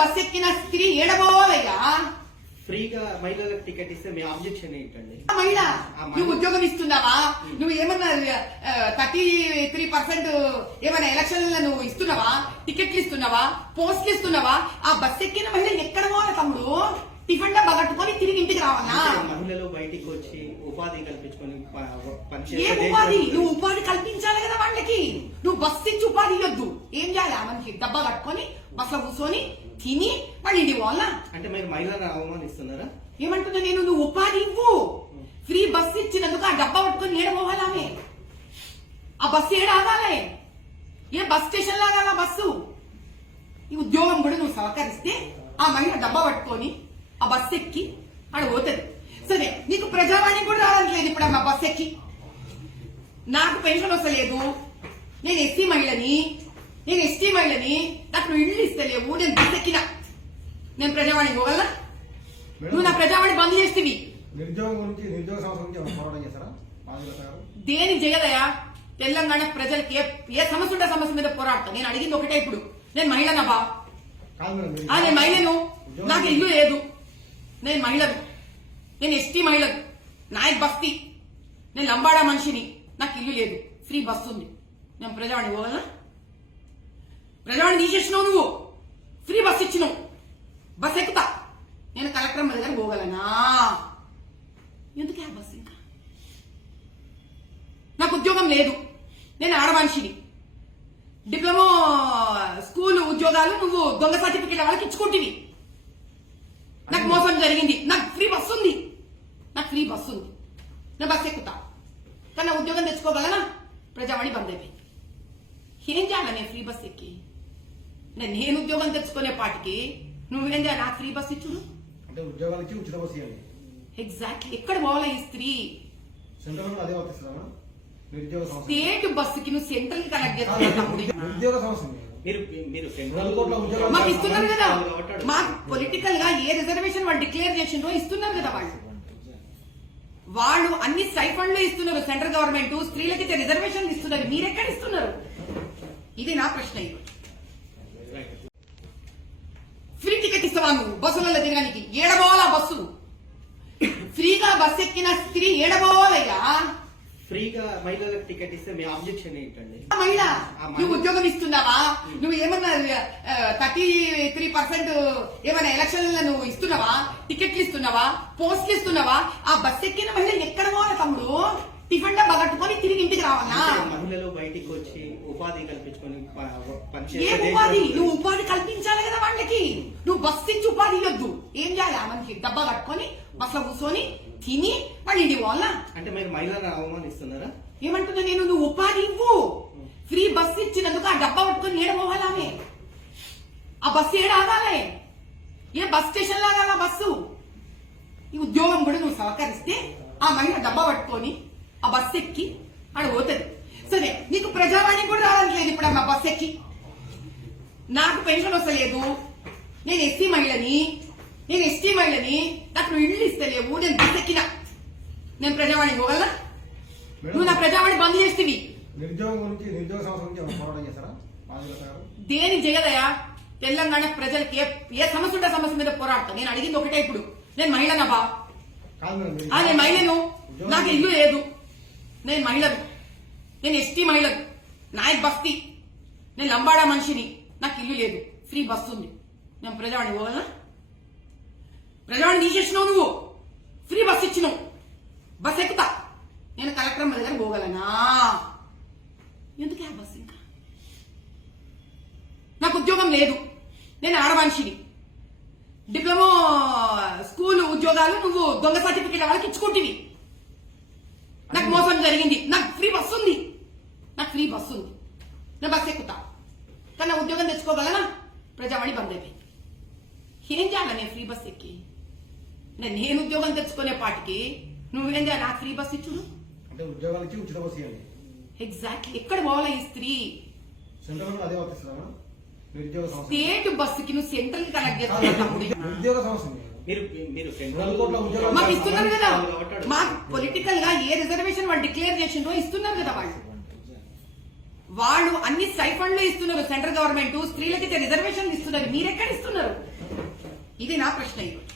Bus ఎక్కిన స్త్రీ ఏడబోవాలయ్యా. ఫ్రీగా మహిళలకు టికెట్ ఇస్తే మీ ఆబ్జెక్షన్ ఏంటండి? మహిళ నువ్వు ఉద్యోగం ఇస్తున్నావా? నువ్వు ఏమన్నా 33% ఏమైనా ఎలక్షన్లలో నువ్వు ఇస్తున్నావా? టికెట్లు ఇస్తున్నావా? పోస్టులు ఇస్తున్నావా? ఆ బస్ ఎక్కిన మహిళ ఎక్కడ పోవాలి తమ్ముడు? టిఫిన్ డబ్బా కట్టుకొని తిరిగి ఇంటికి రావాలా? మహిళలు బయటికి వచ్చి ఉపాధి కల్పించుకొని ఏ ఉపాధి? నువ్వు ఉపాధి కల్పించాలి కదా వాళ్ళకి. నువ్వు బస్సు ఇచ్చి ఉపాధి ఇవ్వద్దు. ఏం చేయాలి? ఆ మనిషి డబ్బా కట్టుకొని బస్సులో కూర్చొని తిని వాడి ఇంటికి పోవాలా? అంటే మీరు మహిళలను అవమానిస్తున్నారా? ఏమంటున్నా నేను? నువ్వు ఉపాధి ఇవ్వు. ఫ్రీ బస్సు ఇచ్చినందుకు ఆ డబ్బా పట్టుకొని ఏడపోవాలి ఆమె. ఆ బస్సు ఏడ ఆగాలి? ఏ బస్ స్టేషన్ లాగా బస్సు? ఈ ఉద్యోగం కూడా నువ్వు సహకరిస్తే ఆ మహిళ డబ్బా పట్టుకొని ఆ బస్సు ఎక్కి ఆడ పోతుంది. సరే, నీకు ప్రజావాణి కూడా రావట్లేదు ఇప్పుడు ఆ బస్సు ఎక్కి. నాకు పెన్షన్ వస్తలేదు, నేను ఎస్సీ మహిళని, నేను ఎస్టీ మహిళని, నాకు నువ్వు ఇల్లు ఇస్తలేవు, నేను బస్సు ఎక్కినా, నేను ప్రజావాణి పోగలనా? నువ్వు నా ప్రజావాణి బంద్ చేస్తేవి. దేని చేయదయా? తెలంగాణ ప్రజలకి ఏ సమస్య ఉంటే సమస్య మీద పోరాడతా. నేను అడిగింది ఒకటే. ఇప్పుడు నేను మహిళనా బా? నేను మహిళను, నాకు ఇల్లు లేదు, నేను మహిళను, నేను ఎస్టీ మహిళను, నాయక్ బస్తీ, నేను లంబాడా మనిషిని, నాకు ఇల్లు లేదు, ఫ్రీ బస్సు ఉంది, నేను ప్రజావాణి పోగలనా? ప్రజావాణి తీసేసినావు నువ్వు, ఫ్రీ బస్ ఇచ్చినావు, బస్ ఎక్కుతా, నేను కలెక్టర్ దగ్గర పోగలనా? ఎందుకే ఆ బస్సు? ఇంకా నాకు ఉద్యోగం లేదు, నేను ఆడమనిషిని, డిప్లొమా స్కూల్ ఉద్యోగాలు నువ్వు దొంగ సర్టిఫికెట్ వాళ్ళకి ఇచ్చుకుంటువి. నాకు మోసం జరిగింది, నాకు ఫ్రీ బస్సు ఉంది, నాకు ఫ్రీ బస్సు ఉంది, నేను బస్సు ఎక్కుతా, కానీ నా ఉద్యోగం తెచ్చుకోగలనా? ప్రజావాణి బంద్ అయిపోయింది. ఏం చేయాలా నేను ఫ్రీ బస్ ఎక్కి? నేను ఉద్యోగం తెచ్చుకునే పాటికి నువ్వేం చేయాలి? నాకు ఫ్రీ బస్ ఇచ్చుడు అంటే ఉద్యోగాలు ఇచ్చి ఉచిత బస్సు ఇవ్వాలి. ఎగ్జాక్ట్లీ. ఎక్కడ పోవాలా ఈ స్త్రీ? అదే వర్తిస్తుందా? స్టేట్ బస్సుకి నువ్వు సెంట్రల్ కనెక్ట్ చేస్తున్నావు. ఉద్యోగ సమస్య మాకు ఇస్తున్నారు కదా. మాకు పొలిటికల్ గా ఏ రిజర్వేషన్ వాళ్ళు డిక్లేర్ చేసిండ్రో ఇస్తున్నారు కదా. వాళ్ళు అన్ని స్టైఫండ్లు ఇస్తున్నారు. సెంట్రల్ గవర్నమెంట్ స్త్రీలకి రిజర్వేషన్లు ఇస్తున్నారు. మీరెక్కడ ఇస్తున్నారు? ఇది నా ప్రశ్న. ఫ్రీ టికెట్ ఇస్తావా నువ్వు బస్సులలో తిరగడానికి? ఏడబోవాలా బస్సు? ఫ్రీగా బస్సు ఎక్కిన స్త్రీ ఏడబోవాలయ్యా. ఫ్రీగా మహిళలకు టికెట్ ఇస్తే మీ ఆబ్జెక్షన్ ఏంటండి? మహిళ నువ్వు ఉద్యోగం ఇస్తున్నావా? నువ్వు ఏమన్నా 33% ఏమైనా ఎలక్షన్లలో నువ్వు ఇస్తున్నావా? టికెట్లు ఇస్తున్నావా? పోస్టులు ఇస్తున్నావా? ఆ బస్ ఎక్కిన మహిళ ఎక్కడ పోవాలి తమ్ముడు? టిఫిన్ డబ్బా కట్టుకొని తిరిగి ఇంటికి రావాలా? మహిళలు బయటికి వచ్చి ఉపాధి కల్పించుకొని ఏ ఉపాధి? నువ్వు ఉపాధి కల్పించాలి కదా వాళ్ళకి. నువ్వు బస్సు ఇచ్చి ఉపాధి ఇవ్వద్దు. ఏం చేయాలి? ఆ మనిషి డబ్బా కట్టుకొని బస్సులో కూర్చొని తిని వాడి ఇంటికి పోవాలా? అంటే మీరు మహిళలను అవమానిస్తున్నారా? ఏమంటున్నా నేను? నువ్వు ఉపాధి ఇవ్వు. ఫ్రీ బస్సు ఇచ్చినందుకు ఆ డబ్బా పట్టుకొని ఏడపోవాలి ఆమె. ఆ బస్సు ఏడ ఆగాలి? ఏ బస్ స్టేషన్ లాగా బస్సు? ఈ ఉద్యోగం కూడా నువ్వు సహకరిస్తే ఆ మహిళ డబ్బా పట్టుకొని ఆ బస్సు ఎక్కి ఆడ పోతుంది. సరే, నీకు ప్రజావాణి కూడా రావట్లేదు ఇప్పుడు ఆ బస్సు ఎక్కి. నాకు పెన్షన్ వస్తలేదు, నేను ఎస్సీ మహిళని, నేను ఎస్టీ మహిళని, నాకు నువ్వు ఇల్లు ఇస్తలేవు, నేను బస్సు ఎక్కినా, నేను ప్రజావాణి పోగలనా? నువ్వు నా ప్రజావాణి బంద్ చేస్తేవి. దేని చేయదయా? తెలంగాణ ప్రజలకి ఏ సమస్య ఉంటే సమస్య మీద పోరాడతా. నేను అడిగింది ఒకటే. ఇప్పుడు నేను మహిళనా బా? నేను మహిళను, నాకు ఇల్లు లేదు, నేను మహిళను, నేను ఎస్టీ మహిళను, నాయక్ బస్తీ, నేను లంబాడా మనిషిని, నాకు ఇల్లు లేదు, ఫ్రీ బస్సు ఉంది, నేను ప్రజావాణి పోగలనా? ప్రజావాణి తీసేసినావు నువ్వు, ఫ్రీ బస్ ఇచ్చినావు, బస్ ఎక్కుతా, నేను కలెక్టర్ దగ్గర పోగలనా? ఎందుకే ఆ బస్సు? ఇంకా నాకు ఉద్యోగం లేదు, నేను ఆడమనిషిని, డిప్లొమా స్కూల్ ఉద్యోగాలు నువ్వు దొంగ సర్టిఫికెట్ వాళ్ళకి ఇచ్చుకుంటువి. నాకు మోసం జరిగింది, నాకు ఫ్రీ బస్సు ఉంది, నాకు ఫ్రీ బస్సు ఉంది, నేను బస్సు ఎక్కుతా, కానీ నా ఉద్యోగం తెచ్చుకోగలనా? ప్రజావాణి బంద్ అయిపోయింది. ఏం చేయాలా నేను ఫ్రీ బస్ ఎక్కి? నేను ఉద్యోగం తెచ్చుకునే పాటికి నువ్వేం చేయాలి? నాకు ఫ్రీ బస్ ఇచ్చుడు అంటే ఉద్యోగాలు ఇచ్చి ఉచిత బస్సు ఇవ్వాలి. ఎగ్జాక్ట్లీ. ఎక్కడ పోవాలా ఈ స్త్రీ? అదే వర్తిస్తుందా? స్టేట్ బస్సుకి నువ్వు సెంట్రల్ కనెక్ట్ చేస్తున్నావు. ఉద్యోగ సమస్య మాకు ఇస్తున్నారు కదా. మాకు పొలిటికల్ గా ఏ రిజర్వేషన్ వాళ్ళు డిక్లేర్ చేసిండ్రో ఇస్తున్నారు కదా. వాళ్ళు అన్ని స్టైఫండ్లు ఇస్తున్నారు. సెంట్రల్ గవర్నమెంట్ స్త్రీలకి రిజర్వేషన్లు ఇస్తున్నారు. మీరెక్కడ ఇస్తున్నారు? ఇది నా ప్రశ్న ఈరోజు.